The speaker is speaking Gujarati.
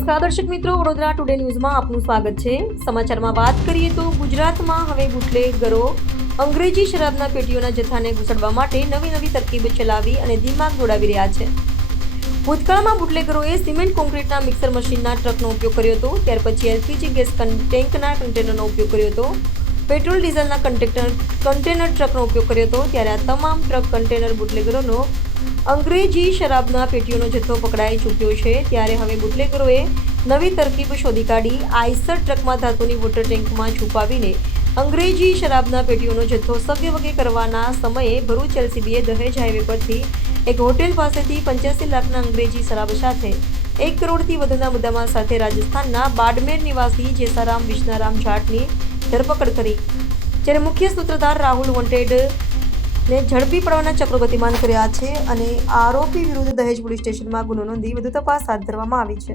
નમસ્કાર દર્શક મિત્રો, વડોદરા ટુડે ન્યૂઝમાં આપનું સ્વાગત છે. સમાચારમાં વાત કરીએ તો ગુજરાતમાં હવે બુટલેગરો અંગ્રેજી શરાબના પેટીઓના જથ્થાને ઘૂસડવા માટે નવી નવી તરકીબ ચલાવી અને દિમાગ દોડાવી રહ્યા છે. ભૂતકાળમાં બુટલેગરોએ સિમેન્ટ કોન્ક્રીટના મિક્સર મશીનના ટ્રકનો ઉપયોગ કર્યો હતો. ત્યાર પછી એલપીજી ગેસ કન- ટેન્કના કન્ટેનરનો ઉપયોગ કર્યો હતો. પેટ્રોલ ડીઝલના કન્ટેક્ટર, કન્ટેનર ટ્રકનો ઉપયોગ કર્યો હતો ત્યારે આ તમામ ટ્રક કન્ટેનર બુટલેગરોનો, અંગ્રેજી શરાબના પેટીઓનો જથ્થો પકડાઈ ચૂક્યો છે. ત્યારે હવે બુટલેગરોએ નવી તરકીબ શોધી કાઢી. આઈસર ટ્રકમાં ધાતુની વોટર ટેન્કમાં છુપાવીને અંગ્રેજી શરાબના પેટીઓનો જથ્થો સગે વગે કરવાના સમયે ભરૂચ એલસીબીએ દહેજ હાઈવે પરથી એક હોટેલ પાસેથી પંચ્યાસી લાખના અંગ્રેજી શરાબ સાથે એક કરોડથી વધુના મુદ્દામાં સાથે રાજસ્થાનના બાડમેર નિવાસી જેસારામ વિષ્ણારામ જાટની ધરપકડ કરી. જ્યારે મુખ્ય સૂત્રધાર રાહુલ વોન્ટેડ ને ઝડપી પડવાના ચક્રો ગતિમાન કર્યા છે અને આરોપી વિરુદ્ધ દહેજ પોલીસ સ્ટેશનમાં ગુનો નોંધી વધુ તપાસ હાથ ધરવામાં આવી છે.